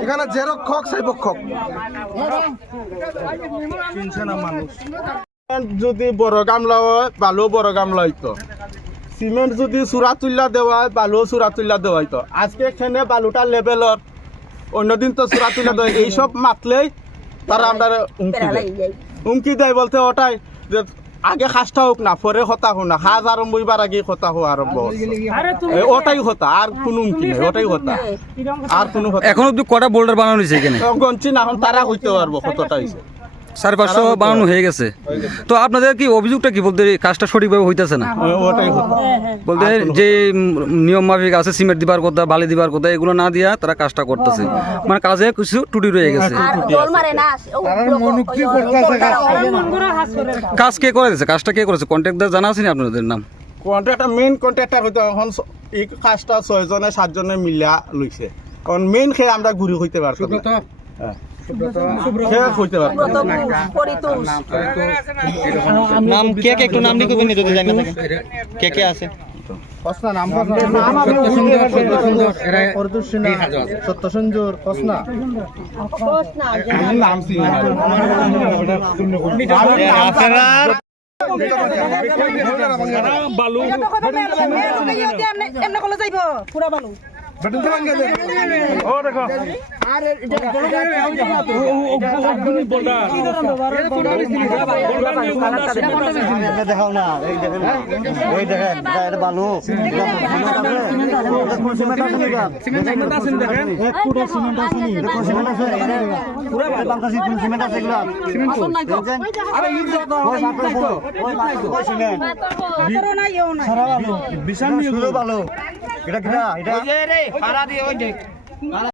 এখানে xerox খক cyborg খক যদি বড় গামলা হয় বালু বড় গামলা হইতো সিমেন্ট যদি চূড়া তুল্লা দেওয়া হয় বালু চূড়া তুল্লা দেওয়া হইতো আজকে এখানে বালুটার লেভেলত অন্যদিন তো চূড়া তুল্লা দেয় এইসব মাতলেই তারা আমরা হুমকি দেয় বলতে ওটাই যে আগে খাসটা হোক না পরে হতা হোক না খাজ আরম্ভ হইবার আগে হতা হওয়া আরম্ভ ওটাই হতা আর কোনো হুমকি নেই ওটাই হতা আর কোনো এখন অব্দি কটা বোল্ডার বানানো হয়েছে এখানে গঞ্চি না এখন তারা হইতে পারবো কতটা হয়েছে 550 বানানো হয়ে গেছে। তো আপনাদের কি অভিযোগটা কি বলতে কাজটা সঠিকভাবে হইতেছে না? ওটাই হতা বলতে যে নিয়ম মাফিক আছে সিমেন্ট দিবার কথা বালি দিবার কথা এগুলো না দিয়া তারা কাজটা করতেছে মানে কাজে কিছু ত্রুটি রয়ে গেছে। কাজ কে করে দিয়েছে কাজটা কে করেছে কন্ট্রাক্টর জানা আছে না আপনাদের নাম? কন্ট্রাক্টর মেইন কন্ট্রাক্টর হইতে এখন এই কাজটা 6 জনে 7 জনে মিলা লইছে কারণ মেইন খেয়ে আমরা ঘুরি হইতে পারতাম না নাম কে কে একটু নাম লিখে দিন যদি জানা থাকে কে কে আছে কসনা নাম সত্য সঞ্জুর কসনা নাম বালু এমন কলে যাইব পুরা বালু দেখাও না এই দেখেন বালু বিশাল ভালো এটা